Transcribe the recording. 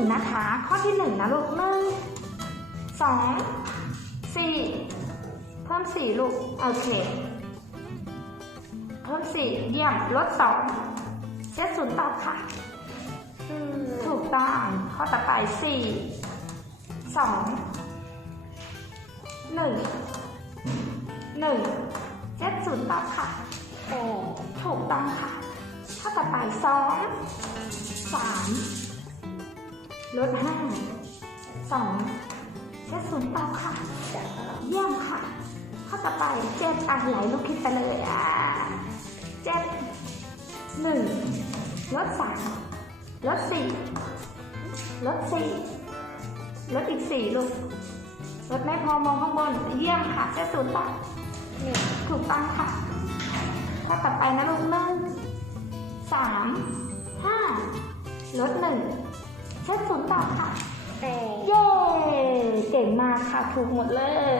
งนะคะ ข้อที่หนึ่งนะลูกหนึ่งสองสี่เพิ่มสี่ลูก โอเค เพิ่มสี่เยี่ยมลดสองเซตศูนย์ตอบค่ะอืมถูกต้อง ข้อต่อไปสี่สองหนึ่งหนึ่งเจ็ดศูนย์ตอบค่ะแปดถูกต้องค่ะ ข้อต่อไปสองสาม ลดห้าสองเจ็ดศูนย์เตอบค่ะ เยี่ยมค่ะ ข้อต่อไปเจ็ดอะไหลลูกคิดไปเลยอะเจ็ดหนึ่งลดสามลดสี่ลดสี่ลดอีกสี่ลูกลดไม่พอมองข้างบน เยี่ยมค่ะเจ็ดศูนย์ตอบหนึ่งถูกต้องค่ะ ข้อต่อไปนะลูกหนึ่งสาม ศูนย์ตอบค่ะแปดเย้ เก่งมากค่ะ ถูกหมดเลย